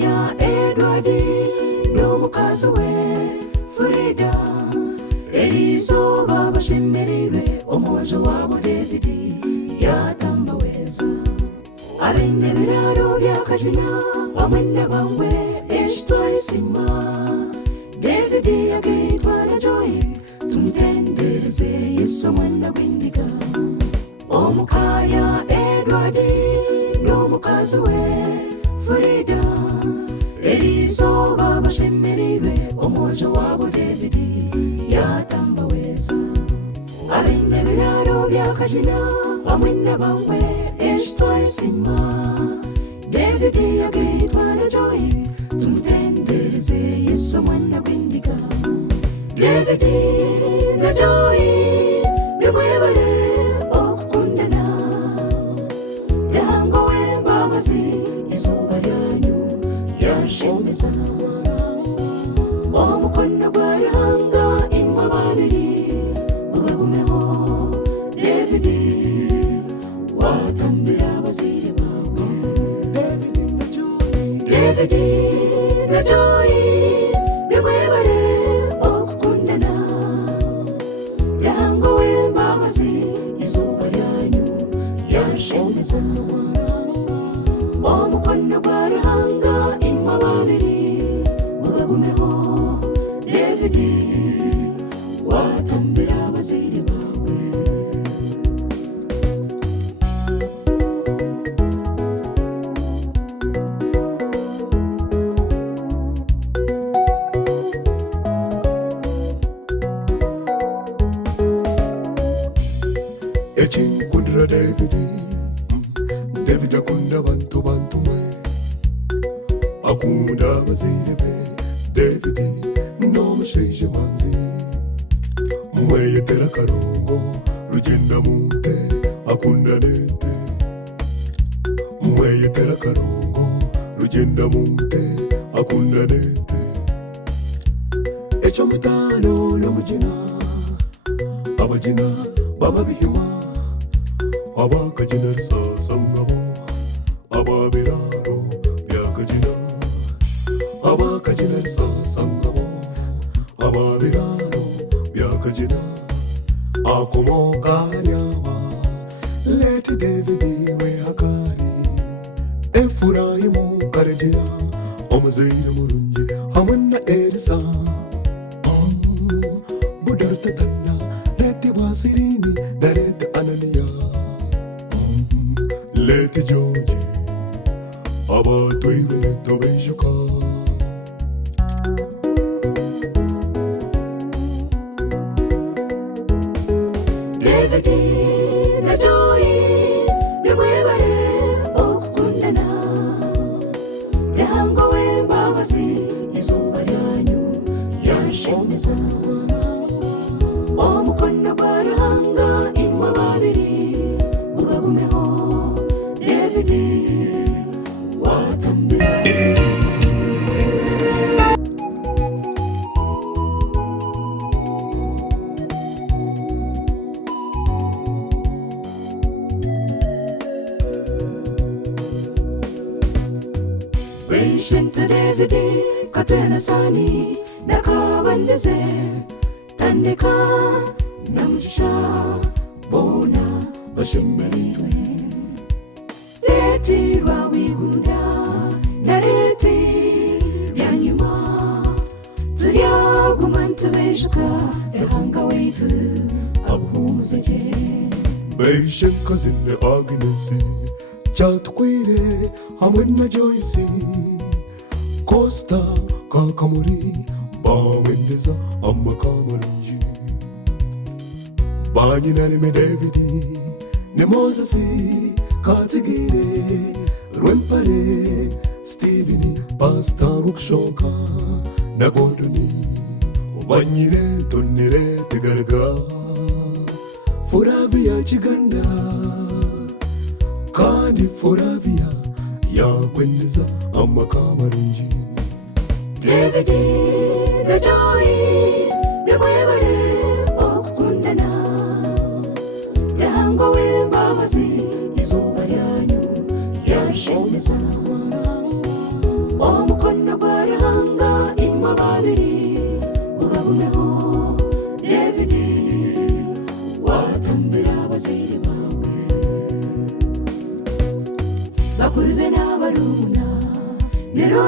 Omukaya Edwardi n'omukazi we Frida eriizooba bashemereirwe omwojo waabo David yatamba weza ab'enne ebiraaro bya Kajuna hamwe n'abangwe eshitwa isima David yageitwa na Joy tumutendereze Yesu omwana gw'endiga Omukaya Edwardi n'omukazi we Frida eriizooba bashemereirwe omwojo waabo David yatamba weza ab'enne ebiraaro bya Kajuna hamwe n'abangwe eshitwa isima David yageitwa na Joy tumutendereze Yesu omwana gw'endiga David na Joy nimwebale okukundana Ruhanga w'embabazi izuba lyanyu yashemeza omukono gwa Ruhanga imwe babiri gubagumeho David watambira abazaire bawe David na Joy nimwebale okukundana Ruhanga w'embabazi izuba lyanyu yashemeza omukono gwa Ruhanga imwe babiri gubagumeho David watambira abazaire bawe Echinkundira David akunda bantu mwe akunda abazaire be David n'omushaija manzi mweyetera karongo rugenda munte akunda nente mweyetera karongo rugenda munte akunda nente ekyomutano n'omugina abagina baba bihima abakajina risasangabo ababiraro byakajina abakajina risasangabo ababiraro byakajina akomokaryawa leti David wehakari Efurayimu karejeya omuzaire murungi hamwe na Elisa budarutatana leti bwasirini na leti Ananiya leti George abatwairwe netobejuka David na Joy nimwebale okukundana Ruhanga w'embabazi izuba lyanyu yashemeza omukono gwa Ruhanga imwe babiri gubagumeho David watambira Brishinto David katena sani nakabandeze tandika namusha bona bashemereirwe leti rwawigunda na leti byanyuma turyaguma ntubejuka Ruhanga waitu abuhumuzeje Beishenka zine Agnesi Chatkwire hamwe na Joyce Costa kakamuri bawendeza amakamarungi banyina ne David ne Moses katigire Rwempare Stephen Pastor Rukshoka na Gordoni banyine tonire tegarga Furavia Chiganda kandi Furavia yakwendeza amakamarungi David na Joy nimwebale okukundana Ruhanga w'embabazi izuba lyanyu yashemeza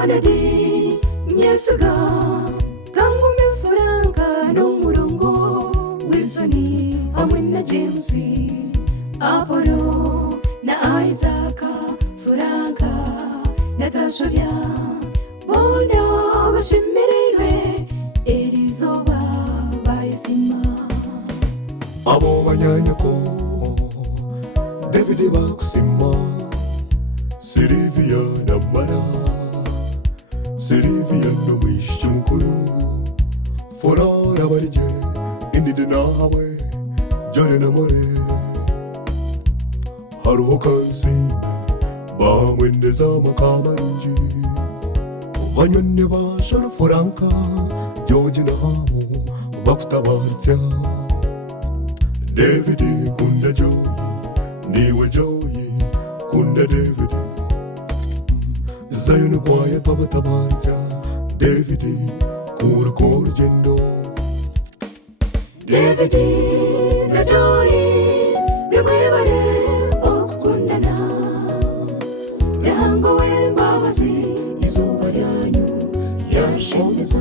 Ronald Nyesuga Kangumye Furanga n'umurongo Wilsoni hamwe na James Apollo na Isaac Furanga na Tashobya bona bashimiriwe iri zoba bayisima abo banyanyako David bakusima Sylvia na Mara Sylvia no mwishyuye mukuru Forora barije indide nawe Jore na more Haruho kansine bamwendeza makamarungi Banyone bashara Franka George na hamu bakutabaritsa David kunda Joy niwe Joy kunda David Zion kwaya tabatabaritsa David kura jendo David na Joy nimwibare okukundana Yahango w'imbabazi izuba ryanyu yashemeza